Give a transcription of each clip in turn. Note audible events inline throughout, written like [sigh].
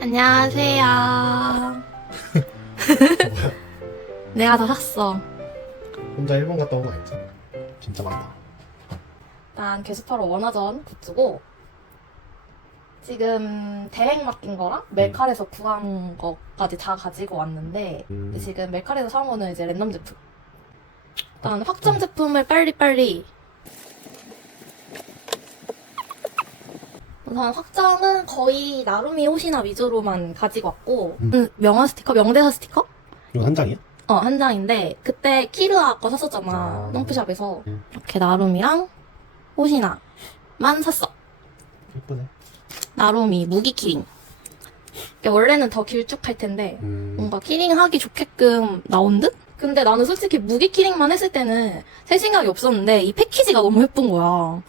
안녕하세요. [laughs] 내가 다 샀어. 혼자 일본 갔다 온 거 아니지? 진짜 많다. 난 게스파로 원화전 굿즈고 지금 대행 맡긴 거랑 멜칼에서 구한 거까지 다 가지고 왔는데 음. 근데 지금 멜칼에서 사온 거는 이제 랜덤 제품. 일단 확정 제품을 빨리빨리 우선 확정은 거의 나루미 호시나 위주로만 가지고 왔고 음. 음, 명화 스티커, 명대사 스티커? 이거 한 장이야? 어, 한 장인데, 그때 키르아 거 샀었잖아. 아. 똥프샵에서. 음. 이렇게 나루미랑 호시나만 샀어. 예쁘네. 나루미 무기 키링. 원래는 더 길쭉할 텐데, 음. 뭔가 키링 하기 좋게끔 나온 듯? 근데 나는 솔직히 무기 키링만 했을 때는 새 생각이 없었는데, 이 패키지가 너무 예쁜 거야.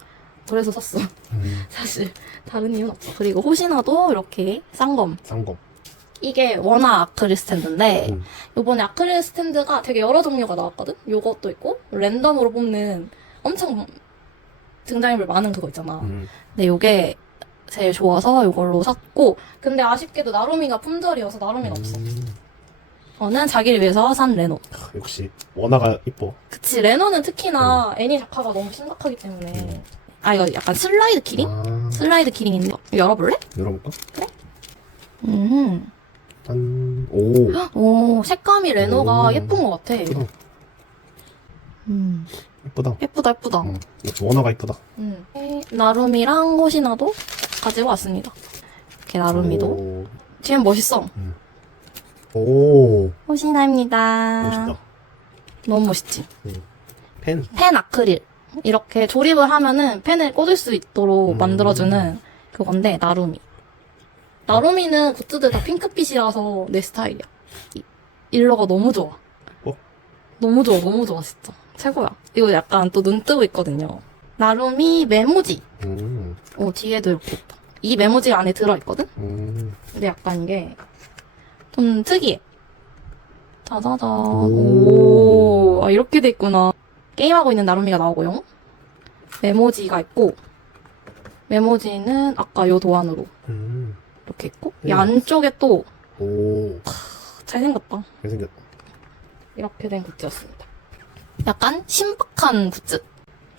그래서 샀어. 음. [laughs] 사실. 다른 이유는 없어. 그리고 호시나도 이렇게 쌍검. 쌍검. 이게 원화 아크릴 스탠드인데, 음. 요번에 아크릴 스탠드가 되게 여러 종류가 나왔거든? 요것도 있고, 랜덤으로 뽑는 엄청 등장인물 많은 그거 있잖아. 음. 근데 요게 제일 좋아서 요걸로 샀고, 근데 아쉽게도 나루미가 품절이어서 나루미가 없어. 음. 저는 자기를 위해서 산 레노. 아, 역시 원화가 이뻐. 그치, 레노는 특히나 애니 작화가 너무 심각하기 때문에. 음. 아, 이거 약간 슬라이드 키링? 아. 슬라이드 키링인데. 이거 열어볼래? 열어볼까? 음. 짠. 오. [gasps] 오, 색감이 레노가 오. 예쁜 것 같아. 예쁘다. 음. 예쁘다. 예쁘다, 예쁘다. 음. 역시 원화가 이쁘다. 음. 나루미랑 호시나도 가지고 왔습니다. 이렇게 나루미도. 오. 지금 멋있어. 오. 호시나입니다. 멋있다. 너무 멋있지. 펜. 펜 아크릴. 이렇게 조립을 하면은 펜을 꽂을 수 있도록 음. 만들어주는 그건데, 나루미. 나루미는 굿즈들 다 핑크빛이라서 내 스타일이야. 이- 일러가 너무 좋아. 어? 너무 좋아, 너무 좋아, 진짜. 최고야. 이거 약간 또 눈 뜨고 있거든요. 나루미 메모지. 음. 어, 뒤에도 이렇게 있다. 이 메모지가 안에 들어있거든? 음. 근데 약간 이게 좀 특이해. 짜자잔. 오. 오. 아, 이렇게 돼 있구나. 게임하고 있는 나루미가 나오고요. 메모지가 있고, 메모지는 아까 요 도안으로 음. 이렇게 있고, 이 음. 안쪽에 또 오. 잘생겼다. 잘생겼다. 이렇게 된 굿즈였습니다. 약간 신박한 굿즈.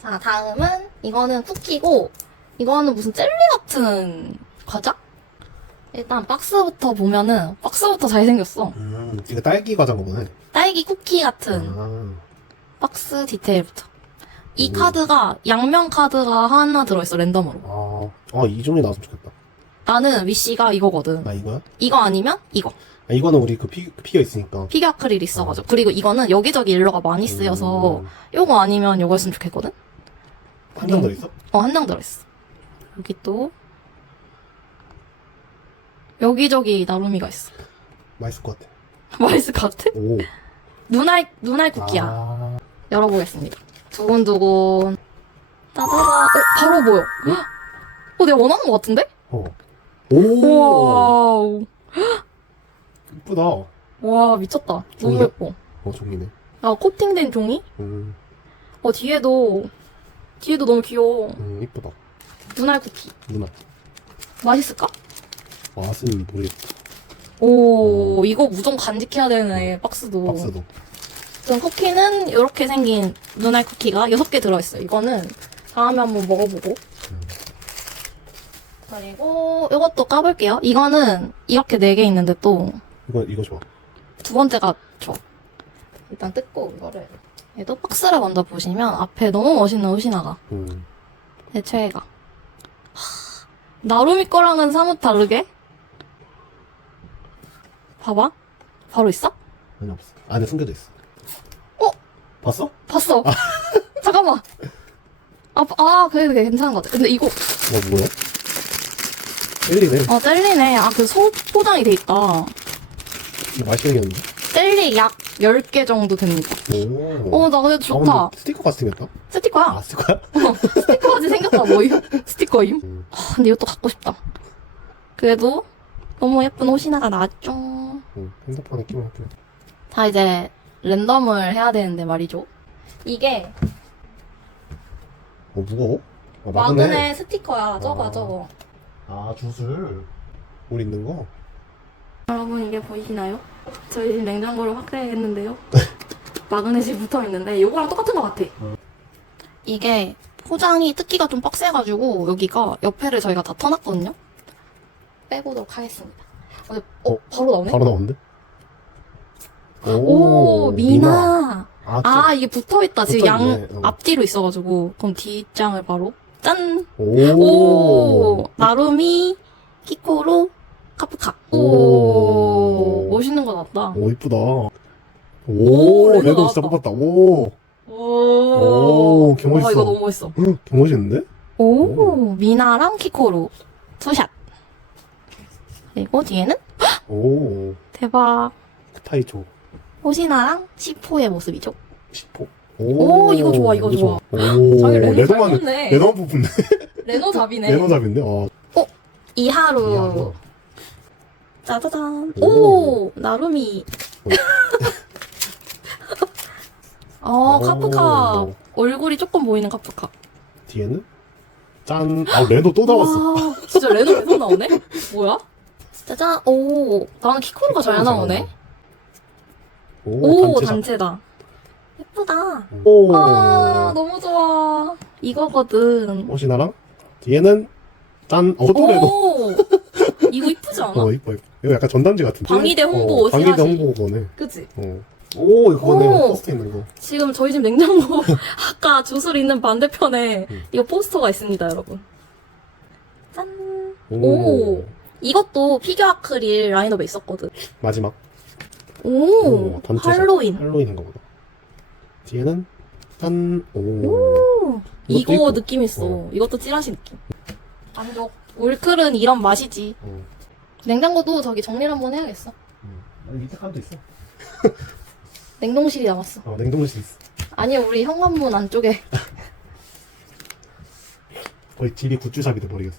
자, 다음은 이거는 쿠키고, 이거는 무슨 젤리 같은 과자? 일단 박스부터 보면은 박스부터 잘생겼어. 음. 이거 딸기 과자인 거네. 딸기 쿠키 같은 아. 박스 디테일부터. 이 오. 카드가 양면 카드가 하나 들어있어 랜덤으로. 아. 아, 이 종류 나왔으면 좋겠다. 나는 위시가 이거거든. 아, 이거야? 이거 아니면 이거. 아, 이거는 우리 그 피, 피겨 있으니까. 피겨 아크릴 있어가지고. 그리고 이거는 여기저기 일러가 많이 쓰여서 음. 요거 아니면 요거였으면 좋겠거든. 한 장 더 있어? 어, 한 장 들어있어. 여기 또 여기저기 나루미가 있어. 맛있을 것 같아. [laughs] 맛있을 것 같아? 오. 눈알, 눈알 쿠키야. 아. 열어보겠습니다. 두근두근. 짜자잔. 어, 바로 보여. 헉! [gasps] 어, 내가 원하는 것 같은데? 어. 오. 와우. 이쁘다. 와, 미쳤다. 너무 종이야? 예뻐. 어, 종이네. 아, 코팅된 종이? 음. 어, 뒤에도, 뒤에도 너무 귀여워. 음, 이쁘다. 눈알 쿠키. 누나. 맛있을까? 맛은 모르겠다. 오, 이거 무조건 간직해야 되네, 박스도. 박스도. 전 쿠키는 이렇게 생긴 눈알 쿠키가 6개 들어있어요. 이거는 다음에 한번 먹어보고. 음. 그리고 이것도 까볼게요. 이거는 이렇게 4개 있는데 또 두 이거, 이거 좋아. 번째가 좋아. 일단 뜯고 이거를. 얘도 박스를 먼저 보시면 앞에 너무 멋있는 호시나가. 음. 내 최애가. 하, 나루미 거랑은 사뭇 다르게? 봐봐. 바로 있어? 아니, 없어. 안에 숨겨져 있어. 어? 봤어? 봤어. [laughs] 잠깐만. 아, 아, 그래, 그래, 괜찮은 것 같아. 근데 이거, 어, 뭐야? 젤리네. 어, 젤리네. 아, 그 소, 포장이 돼 있다. 이거 맛있겠는데? 젤리 약 10개 정도 됩니다. 오. 어, 나 그래도 좋다. 아, 근데 스티커 같이 생겼다? 스티커야. 아, 스티커야? 어, 스티커까지 생겼다, 뭐임? 스티커임? 음. 아, 근데 이것도 갖고 싶다. 그래도 너무 예쁜 호시나가 나왔죠. 응, 핸드폰에 끼면 할게. 자, 이제 랜덤을 해야 되는데 말이죠. 이게 어, 무거워? 아, 마그네. 마그네 스티커야. 저거, 아. 저거. 아, 주술. 물 있는 거? 여러분 이게 보이시나요? 저희 지금 냉장고를 확대했는데요. [laughs] 마그넷이 붙어 있는데 요거랑 똑같은 것 같아. 이게 포장이 뜯기가 좀 빡세가지고 여기가 옆에를 저희가 다 터놨거든요. 빼보도록 하겠습니다. 어, 어, 어, 바로 나오네. 바로 나오는데? 오, 미나. 아, 아, 이게 붙어 있다. 지금 양 붙어있네. 어. 앞뒤로 있어가지고 그럼 뒷장을 바로 짠. 오. 오, 나루미, 키코로, 카프카. 오, 오. 멋있는 거 같다. 오, 이쁘다. 오, 오, 레고 레고 진짜 나왔다. 뽑았다. 오, 오, 오, 개 멋있어. 와, 이거 너무 멋있어. 헉, 개 멋있는데? 오, 미나랑 키코로 투샷. 그리고 뒤에는 오, 대박 타이초. 호시나랑 시포의 모습이죠. 10호. 오, 이거 좋아, 이거 좋아. 오, 자기 레노 잘 뽑네. 레노만 뽑네. 레노 잡이네. 레노 잡인데? 아, 이하루. 이하루. 짜자잔. 오. 오, 나루미. [laughs] 어, 카프카. 오. 얼굴이 조금 보이는 카프카. 뒤에는? 짠. 아, 레노 또 나왔어. 와, 진짜 레노 계속 나오네? [laughs] 뭐야? 짜잔. 오, 나는 키코로가 잘 나오네. 오, 오, 단체다. 단체다. 예쁘다. 오. 아, 너무 좋아. 이거거든. 옷이 나랑 뒤에는 짠. 어, 또 레노. 오! 이거 않아? 어, 이뻐, 이뻐. 이거 약간 전단지 같은데? 방위대 홍보 어, 방위대. 홍보 거네. 그치? 어. 오, 이거 거네. 오. 포스트 있는 거. 지금 저희 집 냉장고 [laughs] 아까 주술 있는 반대편에 음. 이거 포스터가 있습니다, 여러분. 짠. 오. 오. 이것도 피규어 아크릴 라인업에 있었거든. 마지막. 오, 오, 단체 샷. 할로윈. 할로윈인가 보다. 뒤에는 짠. 오. 오, 이거 이거 느낌 있어. 어. 이것도 찌라시 느낌. 만족. 올클은 이런 맛이지. 어. 냉장고도 저기 정리를 한번 해야겠어. 여기 밑에 칸도 있어. [laughs] 냉동실이 남았어. 어, 냉동실 있어. 아니, 우리 현관문 안쪽에 [laughs] 거의 집이 굿즈샵이 돼버리겠어.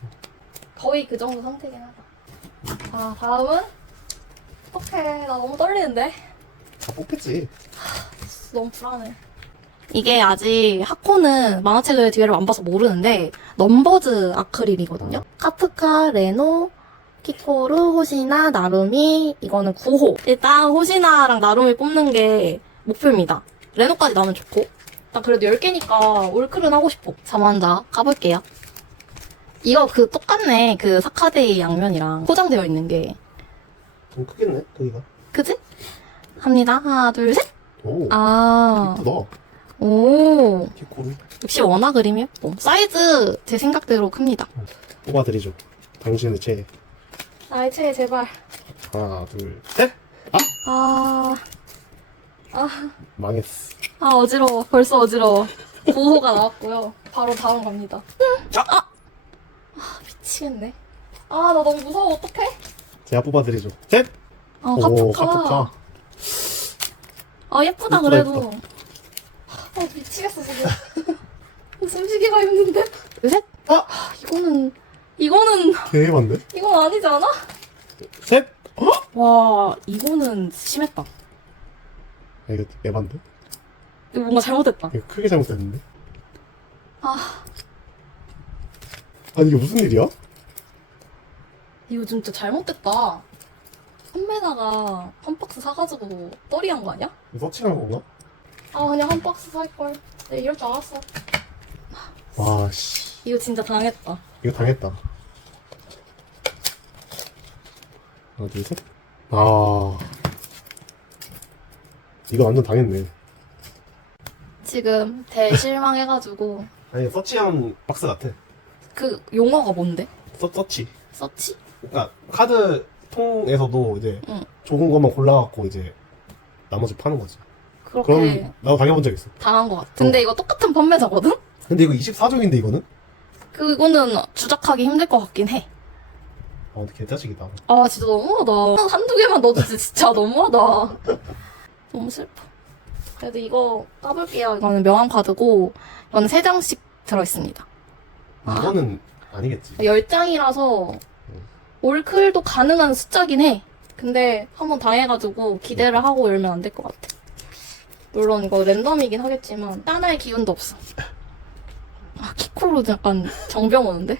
거의 그 정도 상태긴 하다. 아, 다음은? 어떡해. 나 너무 떨리는데? 다 뽑혔지. [sighs] 너무 불안해. 이게 아직 하코는 만화책을 뒤를 안 봐서 모르는데 넘버즈 아크릴이거든요. 카프카, 레노, 키코루, 호시나, 나루미 이거는 9호. 일단 호시나랑 나루미 뽑는 게 목표입니다. 레노까지 나오면 좋고. 나 그래도 10개니까 올클은 하고 싶어. 자, 먼저 까볼게요. 이거 그 똑같네. 그 사카데이 양면이랑 포장되어 있는 게. 좀 크겠네, 크기가. 그지? 합니다. 하나, 둘, 셋. 오. 아, 이쁘다. 오. 키코루. 역시 원화 그림이 예뻐. 사이즈 제 생각대로 큽니다. 뽑아드리죠. 당신의 최 애. 나의 최애 제발. 하나, 둘, 셋. 아, 망했어. 아 어지러워. 벌써 어지러워. 9호가 나왔고요. 바로 다음 갑니다. 자. 아, 아 미치겠네. 아 나 너무 무서워. 어떡해? 제가 뽑아드리죠. 셋. 아 오, 카프카. 카프카. 아 예쁘다 예쁘다, 그래도. 아 미치겠어 지금. [laughs] 숨쉬기가 힘든데. 둘 셋. 아! 아, 이거는 이거는 대박인데? 이건 아니지 않아? 셋. 어? 와 이거는 심했다. 아, 이거 에반데? 이거 뭔가 잘못했다. 이거 크게 잘못됐는데? 아. 아니, 이게 무슨 일이야? 이거 진짜 잘못됐다. 선배나가 한 박스 사가지고 떨이한 거 아니야? 서칭한 건가? 아 그냥 한 박스 살걸. 내가 이럴 줄 알았어. 와, 씨. 이거 진짜 당했다. 이거 당했다. 하나, 둘, 셋. 아. 이거 완전 당했네. 지금 대실망해가지고 [laughs] 아니, 서치한 박스 같아. 그 용어가 뭔데? 서, 서치. 서치? 그러니까, 카드 통에서도 이제 응. 좋은 것만 골라갖고 이제 나머지 파는 거지. 그렇게 그럼, 나도 당해본 적 있어. 당한 것 같아. 근데 이거 똑같은 판매자거든? 근데 이거 24종인데, 이거는? 그거는 주작하기 힘들 것 같긴 해. 아, 근데 개짜식이다. 아 진짜 너무하다. 한두 개만 넣어도 진짜 너무하다. [laughs] 너무 슬퍼. 그래도 이거 까볼게요. 이거는 명함 카드고 이거는 세 장씩 들어있습니다. 아. 이거는 아니겠지. 10장이라서 올클도 가능한 숫자긴 해. 근데 한번 당해가지고 기대를 하고 열면 안 될 것 같아. 물론 이거 랜덤이긴 하겠지만 하나의 기운도 없어. 아 키콜로 약간 정병 오는데?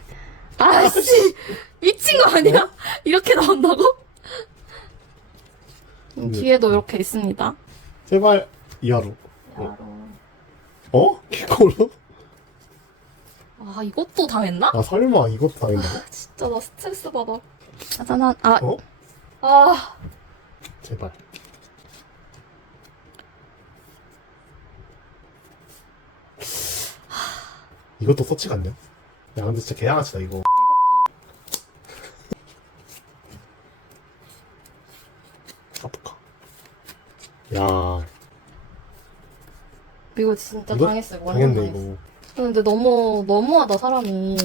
아씨 미친 거 아니야? 이렇게 나온다고? 음, 뒤에도 이렇게 있습니다. 제발 이하로. 어? 키코로? 아 이것도 당했나? 아 설마 이것도 당했나? 진짜 나 스트레스 받아. 짜잔한 아 어? 아. 제발. 이것도 서치 같냐? 야 근데 진짜 개양아치다 이거. 카프카. 야 이거 진짜 이거 당했어요. 완전 당했네 당했어. 이거. 근데 너무 너무하다 사람이.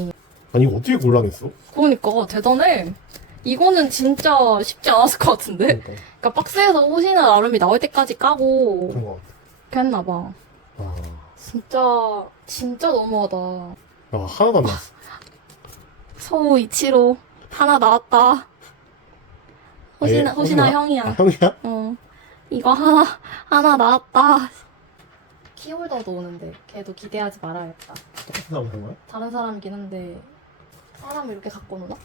아니 이거 어떻게 곤란했어? 그러니까 대단해. 이거는 진짜 쉽지 않았을 것 같은데. 그러니까 그러니까 박스에서 호시는 아름이 나올 때까지 까고 그런 거 같아. 했나 봐. 아, 진짜 진짜 너무하다. 아 하나도 안 나왔어. [laughs] 서우 이치로 하나 나왔다. 호시나 아예 호시나? 형이야. 아 형이야? 어. 이거 하나 하나 나왔다. 키홀더도 오는데 걔도 기대하지 말아야겠다. 똑같은 나오는 거야? 다른 사람이긴 한데 사람을 이렇게 갖고 노나?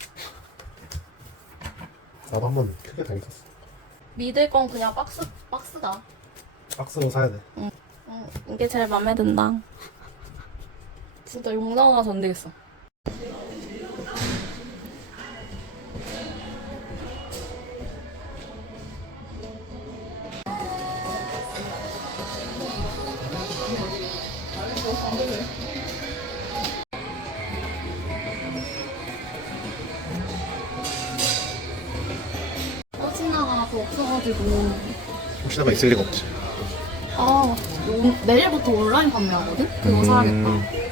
나도 한 번 크게 당했었어. 믿을 건 그냥 박스 박스다. 박스로 사야 돼. 응, 이게 제일 마음에 든다. 진짜 욕 나와서 안 되겠어. 허진아가 또 없어가지고 혹시나가 있을 리가 없지. 아, 오- 내일부터 온라인 판매하거든? 그거 음. 사야겠다.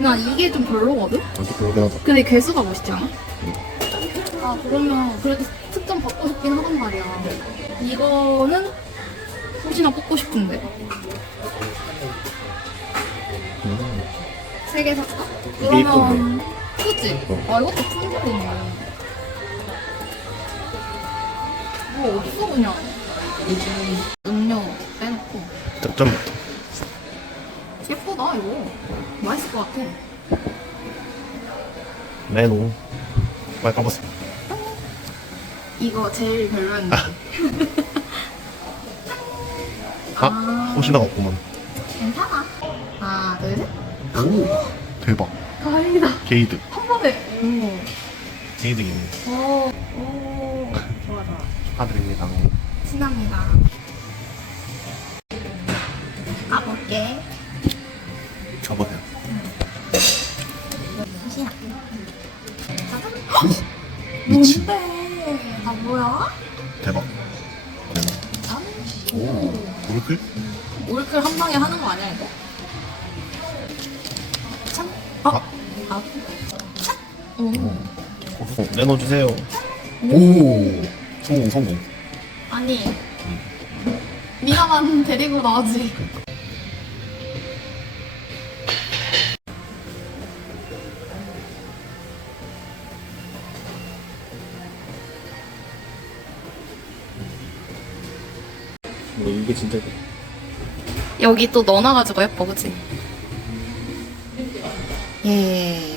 나 이게 좀 별로거든? 나도 그러긴 하다. 근데 개수가 멋있지 않아? 아, 그러면 그래도 특점 받고 싶긴 하단 말이야. 이거는 혹시나 뽑고 싶은데. 세 개? 이게 그러면, 그치? 어. 아, 이것도 품절이네. 뭐 없어, 그냥. 득점부터. 예쁘다 이거 맛있을 것 같아 레노. 빨리 까봤어. 이거 제일 별로였는데 아, 혹시나가 없구만. 괜찮아 하나 둘셋 오, 대박. 다행이다 게이드. 한 번에 게이드이네. 오, 오 좋아 좋아 축하드립니다. 신납니다 가볼게 접어요. 신나 미친. 뭔데 아 뭐야 대박. 오, 올클? 올클 한 방에 하는 거 아니야 이거? 참? 아, 아. 참? 오. 어, 레노 주세요. 오, 성공, 성공. 아니 미라만 데리고 나오지 이게 진짜 이거. 여기 또 넣어놔가지고 예뻐 그치? 예